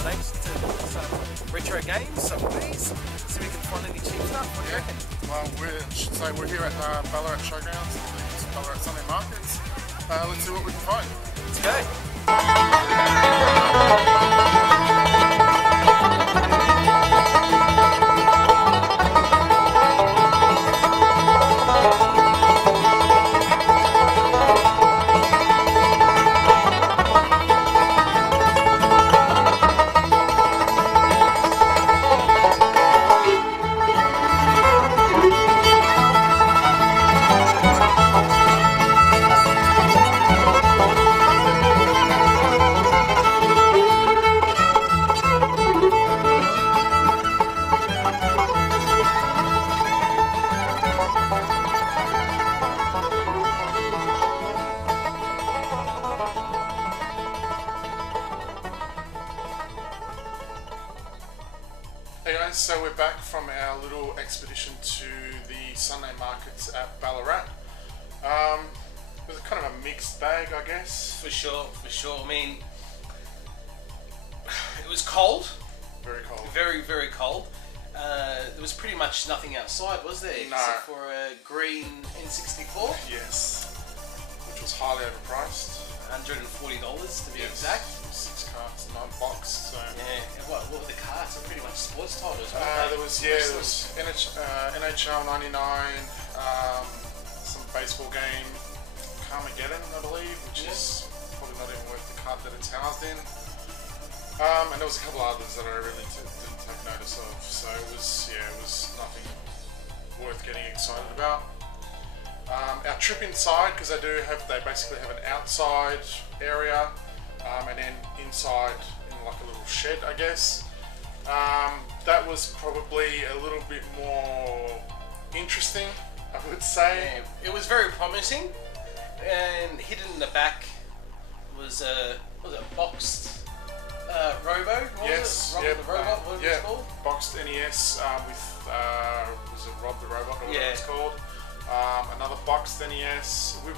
Domination to some retro games, some movies, so we can find any cheap stuff. What do you reckon? Well, we're here at Ballarat Showgrounds, Ballarat Sunday Markets. Let's see what we can find. Let's go. Hey guys, so we're back from our little expedition to the Sunday markets at Ballarat. It was kind of a mixed bag, I guess. For sure. I mean, it was cold. Very cold. Very, very cold. There was pretty much nothing outside, was there? No. Except for a green N64. Yes. Which was highly overpriced. $140 to be Yes. exact. 6 carts, 9 box. So. Yeah. And what were the cards? They're pretty much sports titles. There was NHL 99, some baseball game, Carmageddon, I believe, which is probably not even worth the cart that it's housed in. And there was a couple others that I really didn't take notice of. So it was nothing worth getting excited about. Our trip inside, because they basically have an outside area, and then inside in like a little shed, I guess. That was probably a little bit more interesting, I would say. Yeah, it was very promising, and hidden in the back was a boxed Robo. Yes, Rob the Robot, what was it called? Boxed NES with was it Rob the Robot or whatever it's called. Another boxed NES. We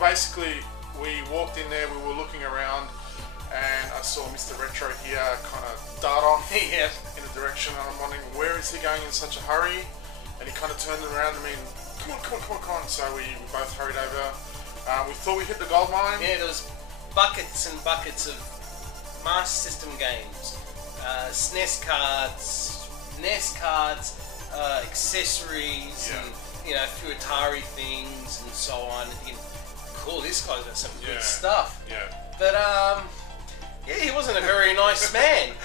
walked in there, we were looking around, and I saw Mr. Retro here kind of dart off in a direction, and I'm wondering, where is he going in such a hurry? And he kind of turned around to me and, come on. So we both hurried over. We thought we hit the gold mine. Yeah, there was buckets and buckets of Master System games, SNES cards, NES cards, accessories, and a few Atari things and so on. And you can, cool, this guy's got some good stuff. Yeah. But he wasn't a very nice man.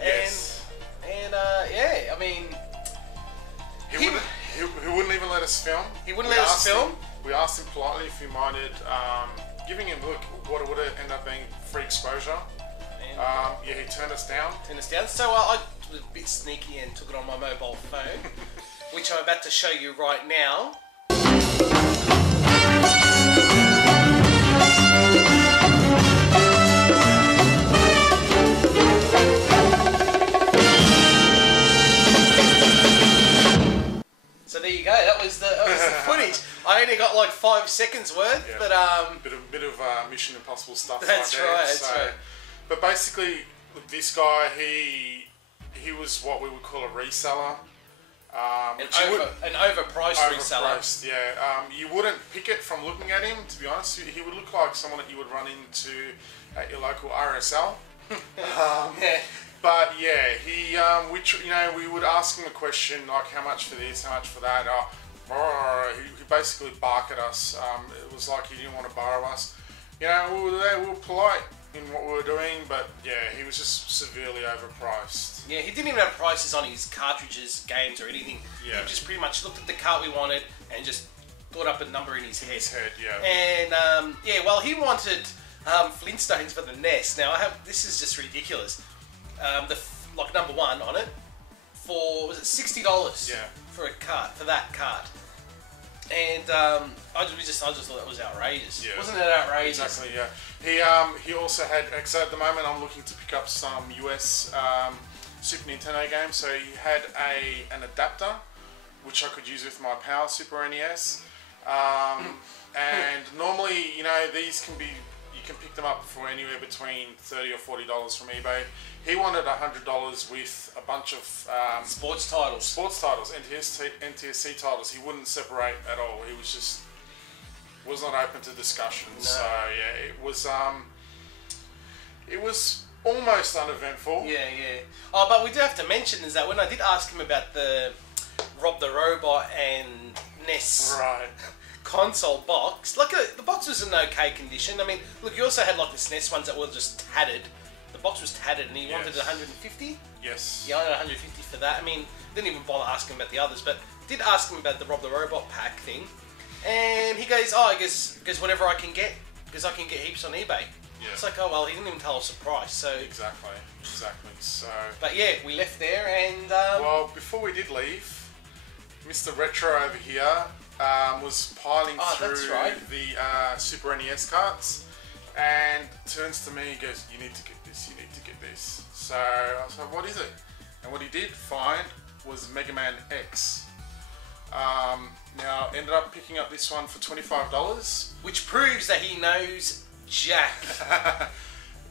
Yes. And I mean, he wouldn't even let us film. He wouldn't let us film. We asked him politely if he minded giving him what would end up being free exposure. He turned us down. So I was a bit sneaky and took it on my mobile phone, which I'm about to show you right now. So there you go. That was the footage. I only got like 5 seconds worth, but bit of Mission Impossible stuff. That's right. That's right. But basically, this guy, he was what we would call a reseller. An overpriced reseller. Yeah. You wouldn't pick it from looking at him, to be honest. He would look like someone that you would run into at your local RSL. But yeah, we would ask him a question like, how much for this, how much for that. He basically barked at us. It was like he didn't want to borrow us. We were there, we were polite in what we were doing, but yeah, he was just severely overpriced. Yeah, he didn't even have prices on his cartridges, games, or anything. Yeah. He just pretty much looked at the cart we wanted and just thought up a number in his head. And well, he wanted Flintstones for the NES. Now, this is just ridiculous. Like number one on it for, was it $60? Yeah. For that cart. And I just thought that was outrageous. Yeah. Wasn't that outrageous? Exactly. Yeah. He also had. So at the moment, I'm looking to pick up some US Super Nintendo games. So he had an adapter, which I could use with my Power Super NES. And normally, these can be can pick them up for anywhere between $30 or $40 from eBay. He wanted $100 with a bunch of sports titles, NTSC titles. He wouldn't separate at all. He was not open to discussion. No. So yeah, it was almost uneventful. Yeah. Oh, but we do have to mention is that when I did ask him about the Rob the Robot and NES console box, like the box was in okay condition. I mean, look, you also had like the SNES ones that were just tattered. The box was tattered, and he wanted 150. Yes. Yeah, I wanted 150 for that. I mean, didn't even bother asking about the others, but did ask him about the Rob the Robot pack thing, and he goes, "Oh, I guess whatever I can get, because I can get heaps on eBay." Yeah. It's like, oh well, he didn't even tell us the price, so Exactly. So. But yeah, we left there, and Well, before we did leave, Mr. Retro over here was piling through the Super NES carts, and turns to me and goes, "You need to get this. You need to get this." So I was like, "What is it?" And what he did find was Mega Man X. Now ended up picking up this one for $25, which proves that he knows Jack.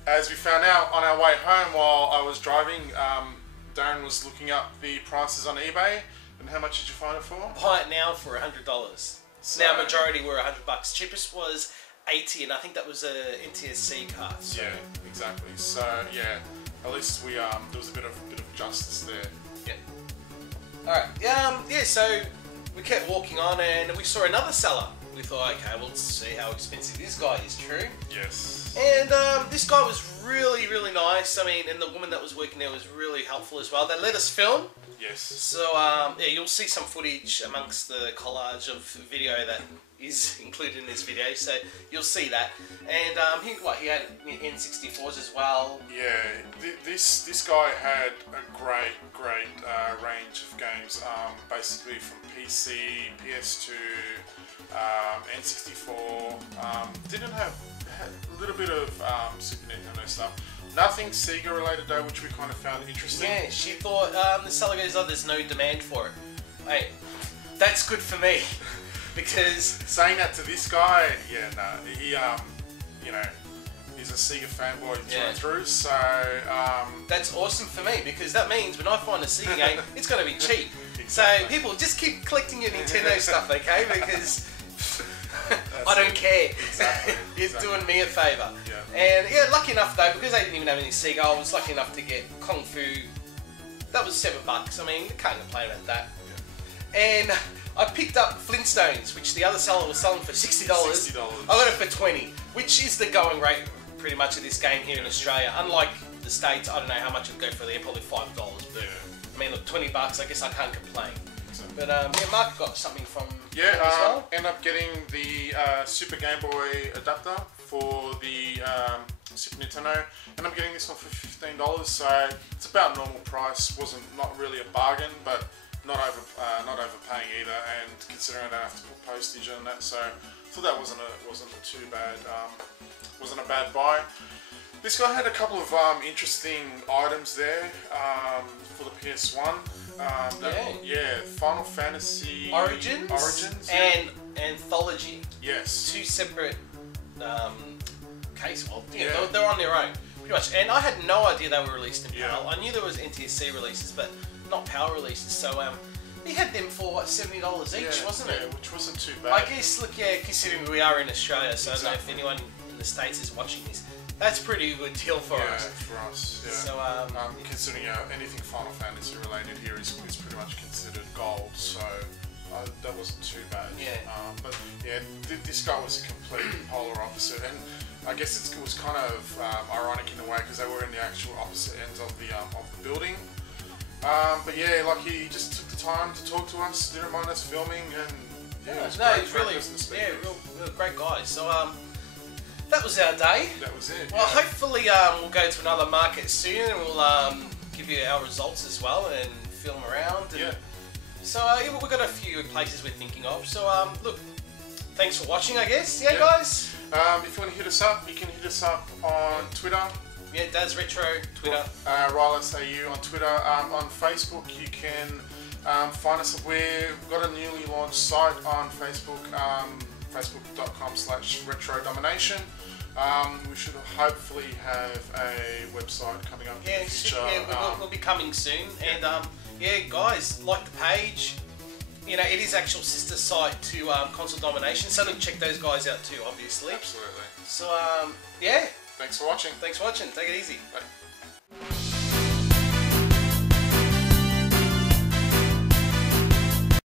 As we found out on our way home while I was driving, Darren was looking up the prices on eBay. And how much did you find it for? Buy it now for $100. So, now majority were $100. Cheapest was 80, and I think that was a NTSC card. So. Yeah, exactly. So yeah, at least we there was a bit of justice there. Yeah. All right. Yeah. So we kept walking on, and we saw another seller. We thought, okay, well, let's see how expensive this guy is. True. Yes. And this guy was really, really nice. I mean, and the woman that was working there was really helpful as well. They let us film. Yes. So, yeah, you'll see some footage amongst the collage of video that is included in this video. So, you'll see that. And he had N64s as well. Yeah, this guy had a great range of games. Basically from PC, PS2, N64. Didn't had a little bit of Super Nintendo stuff. Nothing Sega related though, which we kind of found interesting. Yeah, she thought the seller goes, "Oh, there's no demand for it." Hey, that's good for me because saying that to this guy, yeah, no, he he's a Sega fanboy through and through. So that's awesome for me because that means when I find a Sega game, it's going to be cheap. Exactly. So people just keep collecting your Nintendo stuff, okay? Because I don't care. Exactly. It's doing me a favour. Yeah. And yeah, lucky enough though, because I didn't even have any Sega, I was lucky enough to get Kung Fu. That was $7. I mean, you can't complain about that. Yeah. And I picked up Flintstones, which the other seller was selling for $60. I got it for $20, which is the going rate pretty much of this game here in Australia. Unlike the States, I don't know how much it'd go for there, probably $5. But I mean, look, $20, I guess I can't complain. But yeah, Mark got something from as well. Ended up getting the Super Game Boy adapter for the Super Nintendo. Ended up getting this one for $15, so it's about normal price. Not really a bargain, but not overpaying either. And considering I don't have to put postage on that, so I thought that wasn't too bad. Wasn't a bad buy. This guy had a couple of interesting items there for the PS1. Final Fantasy Origins and Anthology. Yes. Two separate cases. Well, they're on their own, pretty much. And I had no idea they were released in PAL. I knew there was NTSC releases, but not PAL releases. So he had them for what, $70 each, wasn't it? Yeah, which wasn't too bad. I guess, look, considering we are in Australia, so I don't know if anyone in the States is watching this. That's a pretty good deal for us. Yeah, for us. Yeah. So, considering anything Final Fantasy related here is pretty much considered gold, so that wasn't too bad. Yeah. But yeah, this guy was a complete polar opposite, and I guess it was kind of ironic in a way because they were in the actual opposite ends of the building. But yeah, like he just took the time to talk to us, didn't mind us filming, and he's really real great guy. So that was our day. That was it. Well, hopefully we'll go to another market soon, and we'll give you our results as well and film around. And so we've got a few places we're thinking of. So look, thanks for watching, I guess. Yeah, guys. If you want to hit us up, you can hit us up on Twitter. Yeah, Daz Retro, Twitter. Rylos AU on Twitter. On Facebook, you can find us. We've got a newly launched site on Facebook, facebook.com/retro domination. We should hopefully have a website coming up in the future. We'll be coming soon. And yeah, guys, like the page. You know, it is actual sister site to Console Domination, so check those guys out too, obviously. Absolutely. So, yeah. Thanks for watching. Thanks for watching. Take it easy. Bye.